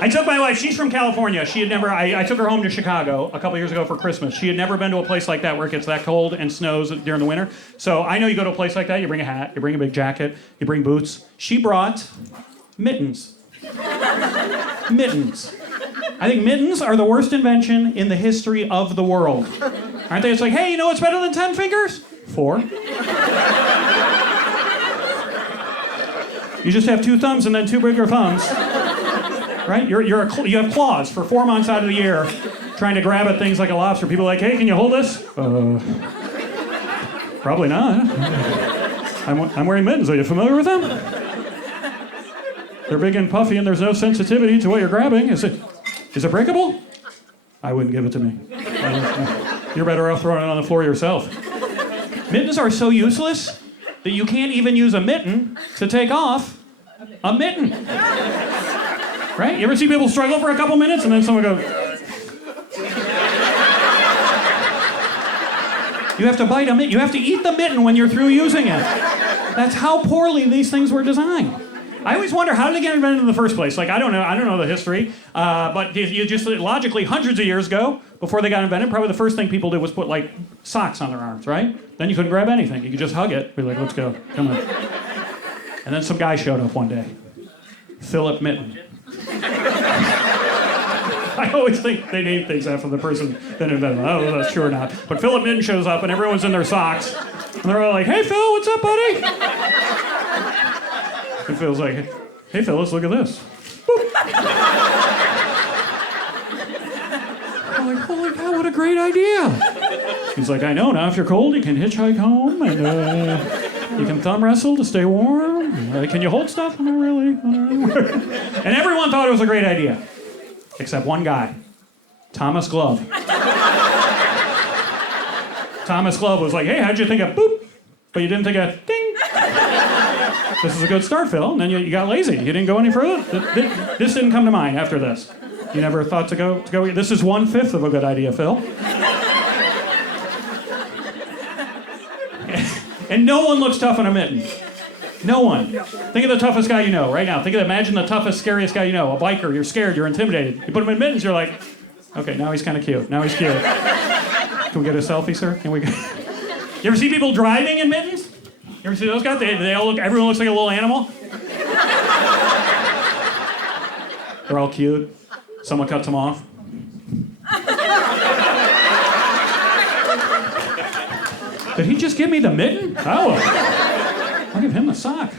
I took my wife, she's from California. She had never, I took her home to Chicago a couple years ago for Christmas. She had never been to a place like that where it gets that cold and snows during the winter. So I know you go to a place like that, you bring a hat, you bring a big jacket, you bring boots. She brought mittens. Mittens. I think mittens are the worst invention in the history of the world. Aren't they? It's like, hey, you know what's better than 10 fingers? 4. You just have 2 thumbs and then 2 bigger thumbs. Right? You have claws for 4 months out of the year trying to grab at things like a lobster. People are like, hey, can you hold this? Probably not. I'm wearing mittens. Are you familiar with them? They're big and puffy and there's no sensitivity to what you're grabbing. Is it breakable? I wouldn't give it to me. You're better off throwing it on the floor yourself. Mittens are so useless that you can't even use a mitten to take off a mitten. Right? You ever see people struggle for a couple minutes and then someone goes... You have to bite a mitten. You have to eat the mitten when you're through using it. That's how poorly these things were designed. I always wonder, how did they get invented in the first place? Like, I don't know the history, but you just logically, hundreds of years ago, before they got invented, probably the first thing people did was put, like, socks on their arms, right? Then you couldn't grab anything. You could just hug it. Be like, let's go. Come on. And then some guy showed up one day. Philip Mitten. I always think they name things after the person that invented them. I don't know if that's true or not. But Philip Mitten shows up, and everyone's in their socks. And they're all like, hey, Phil, what's up, buddy? And Phil's like, hey, Phyllis, look at this. Boop. I'm like, holy cow, what a great idea. He's like, I know, now if you're cold, you can hitchhike home, and you can thumb wrestle to stay warm. Can you hold stuff? Not really. And everyone thought it was a great idea. Except one guy, Thomas Glove. Thomas Glove was like, hey, how'd you think of boop? But you didn't think of ding. This is a good start, Phil. And then you got lazy. You didn't go any further. This didn't come to mind after this. You never thought to go. This is 1/5 of a good idea, Phil. And no one looks tough in a mitten. No one. Think of the toughest guy you know right now. Imagine the toughest, scariest guy you know. A biker. You're scared. You're intimidated. You put him in mittens. You're like, okay, now he's kind of cute. Now he's cute. Can we get a selfie, sir? Can we? You ever see people driving in mittens? You ever see those guys? They all look. Everyone looks like a little animal. They're all cute. Someone cuts them off. Did he just give me the mitten? Oh. I'll give him a sock.